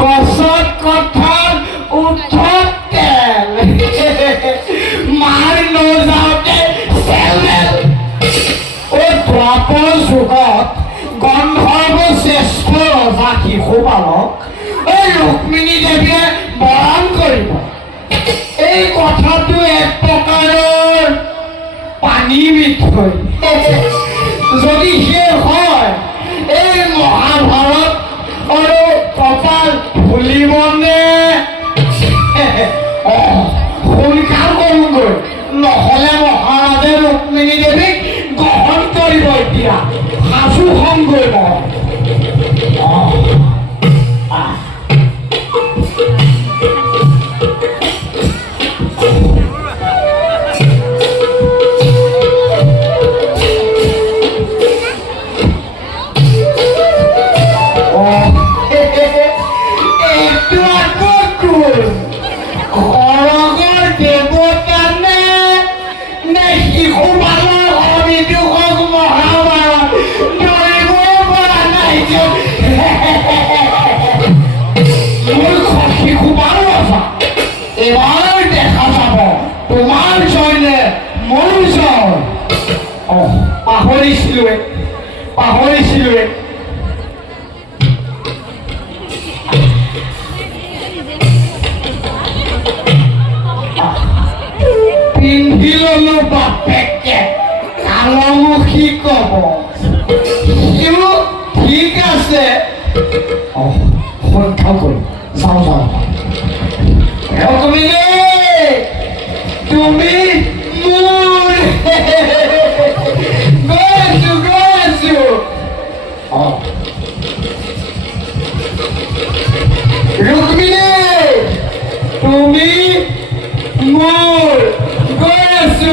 গছত কঠাল উঠত তেল মাৰ নযাওঁতে চেলেল অ দ্বাপৰ যুগত গন্ধৰ্ব শ্ৰেষ্ঠ ৰজা শিশুপালক এই ৰুক্মিণী দেৱীয়ে বৰণ কৰিব। এই কথাটো এক প্ৰকাৰৰ পানী মিঠৈ যদি শেষ হয় এই মহাভাৰত আৰু কপাল ফুলিবনে সোনকাল কৰোঁগৈ নহ'লে মহাৰাজে ৰুক্মিণী দেৱীক গ্ৰহণ কৰিব। এতিয়া সাজু হমগৈ মই। এবাৰ দেখা যাব তোমাৰ জয়নে মোৰ জয়। পাহৰিছিলোৱে পিন্ধি ললো বাপেকে কালমুখী কব সিও ঠিক আছে। সংখ্যা কৰি যাওঁ ৰুক্মিণী তুমি মোৰ গৈ আছো ৰুক্মিণী তুমি মোৰ গৈ আছো